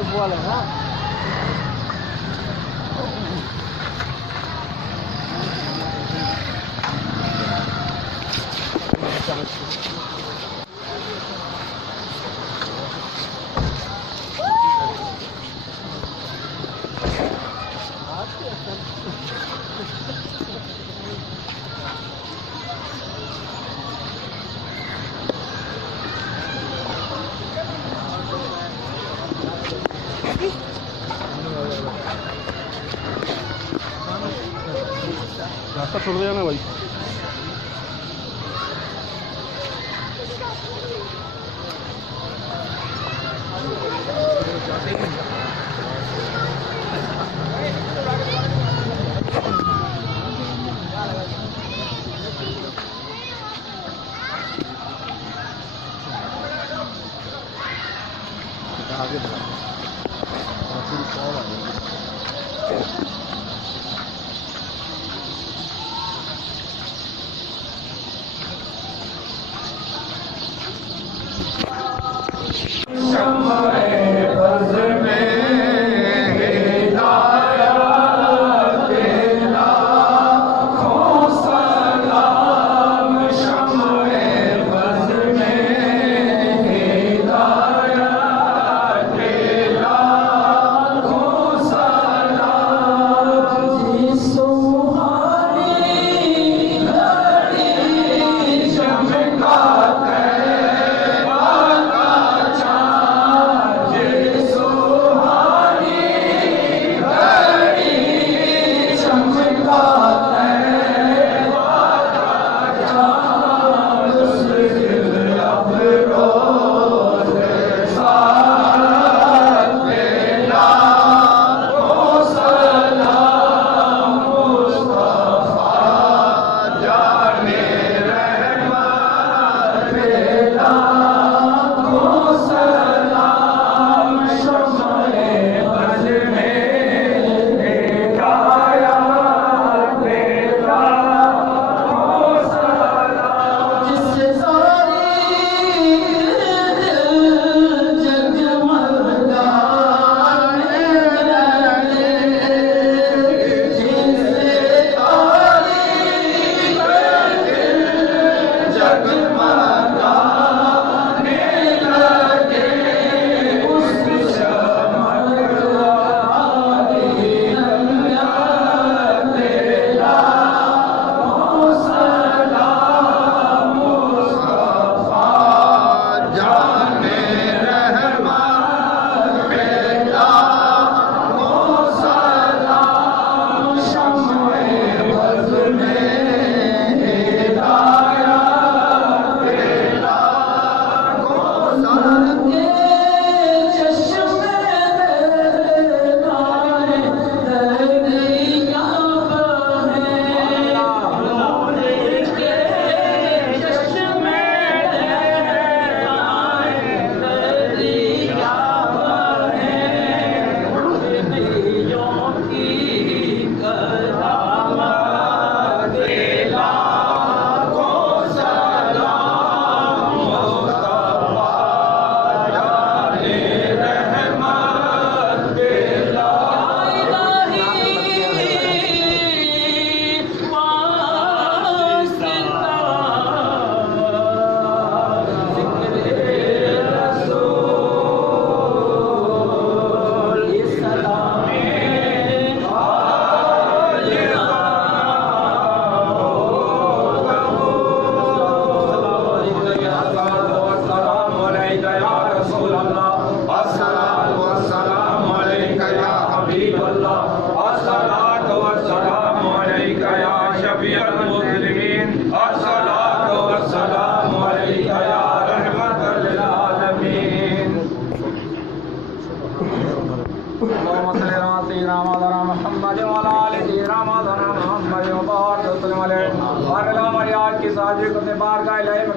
वाला है ना। रास्ता छोड़ दिया ना भाई। आगे बढ़ा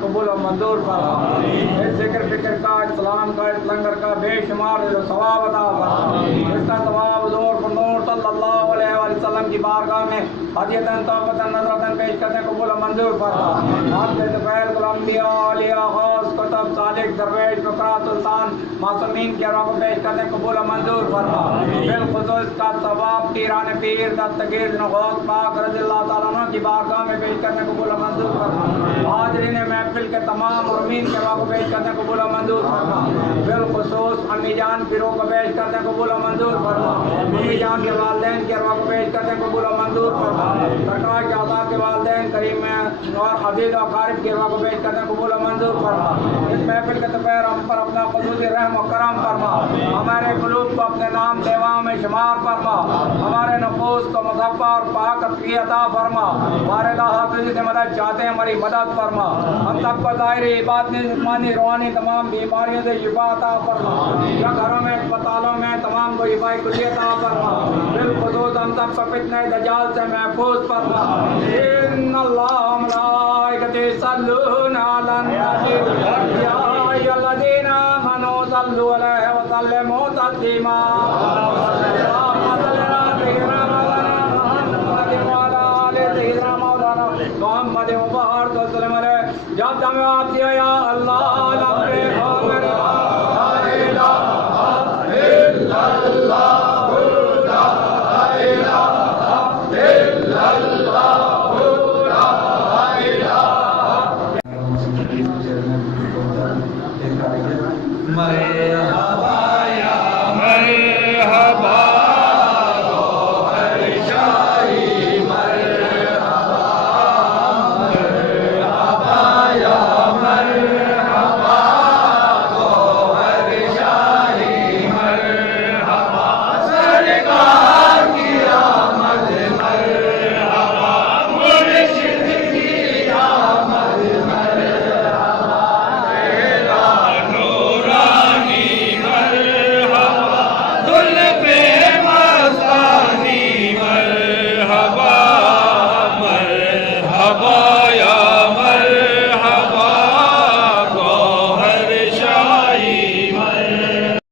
कबूल और मंजूर फरमा। जिक्र फिक्र का इस्लाम का लंगर का बेशुमार सवाब अता फरमा। इसका सवाब हुज़ूर सल्लल्लाहु अलैहि वसल्लम की बारगाह में हदियतन तौबतन नज़रतन पेश करने कबूल मंजूर फरमा। आपके तफैल गुलामिया औलिया गौस कुतुब सादिक दरवेश फकरा सुल्तान मासूमीन के अरवा को पेश करने कबूल मंजूर फरमा। बिलखुसूस का सवाब पीरान पीर दस्तगीर नगौत पाक रज़ियल्लाहु ताला अन्हु की बारगाह में पेश करने कबूल मंजूर फरमा। हाज़रीन महफिल के तमाम मुर्मीन के अरवा को पेश करने कबूल मंजूर फरमा। बिलखुसूस अम्मी जान पीरों को पेश करने कबूल मंजूर फरमा। अम्मी जान के वालिदैन के अरवा को पेश करने कबूल मंजूर फरमा। सरकार के आज़ाद के वालिदैन करीम और अजीज और क़ारिब के अरवा को पेश करने कबूल मंजूर फरमा। इस महफिल के तफैर हम पर अपना ख़ुसूसी रहम और करम फरमा। हमारे कुलूब को अपने नाम देवाओं में शुमार फरमा। हमारे नफूस को मुज़फ़्फ़ा और पाक की अता फरमा। हमारे हाफ़िज़ से मदद चाहते हैं, हमारी मदद फरमा। हम सबको ज़ाहिरी बातिनी जिस्मानी रूहानी तमाम बीमारियों से शिफा अता फरमा। या घरों में अस्पतालों में तमाम को शिफा कुल्ली अता फरमा। बिलखुसूस हम सबको फितने दज्जाल से महफूज फरमा। इन्नल्लाह व मलाइकतहु यसल्लूना अलन नबी या अय्युहल्लज़ीना आमनू सल्लू अलैहि व सल्लिमू तस्लीमा।